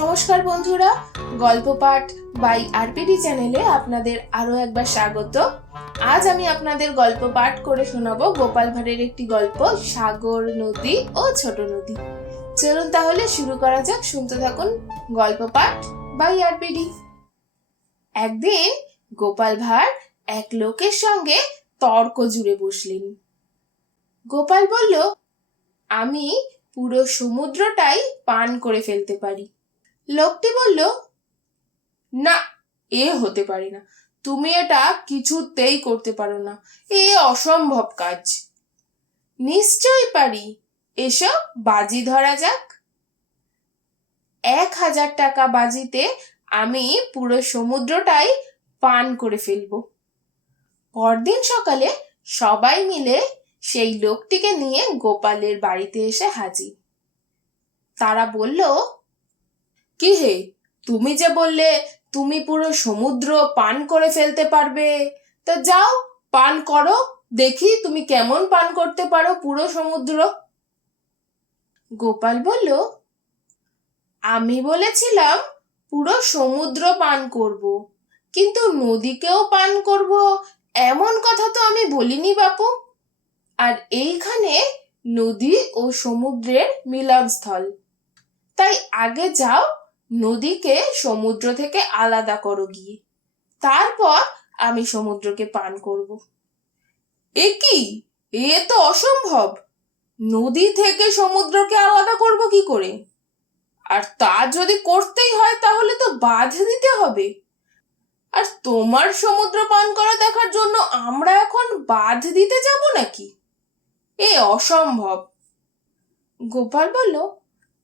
নমস্কার বন্ধুরা, গল্প পাঠ বাই আরপিডি চ্যানেলে আপনাদের আরও একবার স্বাগত। আজ আমি আপনাদের গল্প পাঠ করে শোনাবো গোপাল ভাঁড়ের একটি গল্প, সাগর নদী ও ছোট নদী। চলুন তাহলে শুরু করা যাক, শুনতে থাকুন গল্প পাঠ বাই আরপিডি একদিন গোপাল ভাঁড় এক লোকের সঙ্গে তর্ক জুড়ে বসলেন। গোপাল বলল, আমি পুরো সমুদ্রটাই পান করে ফেলতে পারি। লোকটি বলল, না, এ হতে পারে না। তুমি এটা কিছুতেই করতে পারো না। এ অসম্ভব কাজ। নিশ্চয়ই পারি। এসো, বাজি ধরা যাক। এক হাজার টাকা বাজিতে আমি পুরো সমুদ্রটাই পান করে ফেলব। পরদিন সকালে সবাই মিলে সেই লোকটিকে নিয়ে গোপালের বাড়িতে এসে হাজির। তারা বলল কি হে? তুমি যে বললে তুমি পুরো সমুদ্র পান করে ফেলতে পারবে। তা যাও, পান করো, দেখি তুমি কেমন পান করতে পারো পুরো সমুদ্র। গোপাল বলল, আমি বলেছিলাম পুরো সমুদ্র পান করব, কিন্তু নদীকেও পান করব, এমন কথা তো আমি বলিনি বাপু। আর এইখানে নদী ও সমুদ্রের মিলনস্থল। তাই আগে যাও নদীকে সমুদ্র থেকে আলাদা করো গিয়ে। তারপর আমি সমুদ্রকে পান করব। এ কি? এ তো অসম্ভব। নদী থেকে সমুদ্রকে আলাদা করব কি করে? আর তা যদি করতেই হয় তাহলে তো বাঁধ দিতে হবে। আর তোমার সমুদ্র পান করা দেখার জন্য আমরা এখন বাঁধ দিতে যাব নাকি? এ অসম্ভব। গোপাল বলল,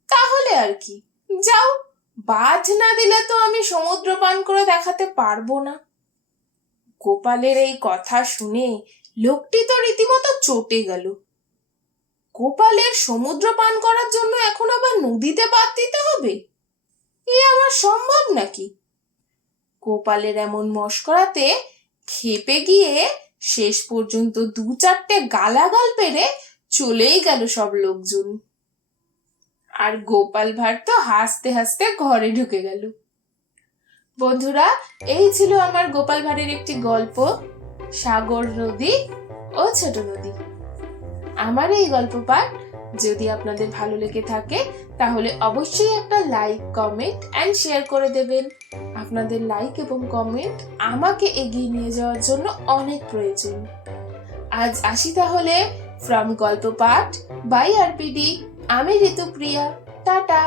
তাহলে আর কি। যাও। বাজ না দিলে তো আমি সমুদ্র পান করে দেখাতে পারব না। গোপালের এই কথা শুনে লোকটি তো রীতিমতো চটে গেল। গোপালের সমুদ্র পান করার জন্য এখন আবার নদীতে বাদ দিতে হবে? এ আমার সম্ভব নাকি? গোপালের এমন মস্করাতে খেপে গিয়ে শেষ পর্যন্ত দু চারটে গালাগাল পেরে চলেই গেল সব লোকজন। আর গোপাল ভাঁড় তো হাসতে হাসতে ঘরে ঢুকে গেল। বন্ধুরা, এই ছিল আমার গোপাল ভাঁড়ের একটি গল্প, সাগর নদী ও ছোট নদী। আমার এই গল্প পাঠ যদি আপনাদের ভালো লেগে থাকে, তাহলে অবশ্যই একটা লাইক, কমেন্ট অ্যান্ড শেয়ার করে দেবেন। আপনাদের লাইক এবং কমেন্ট আমাকে এগিয়ে নিয়ে যাওয়ার জন্য অনেক প্রয়োজন। আজ আসি তাহলে ফ্রম গল্প পাঠ বাই আরপিডি আমি ঋতুপ্রিয়া টাটা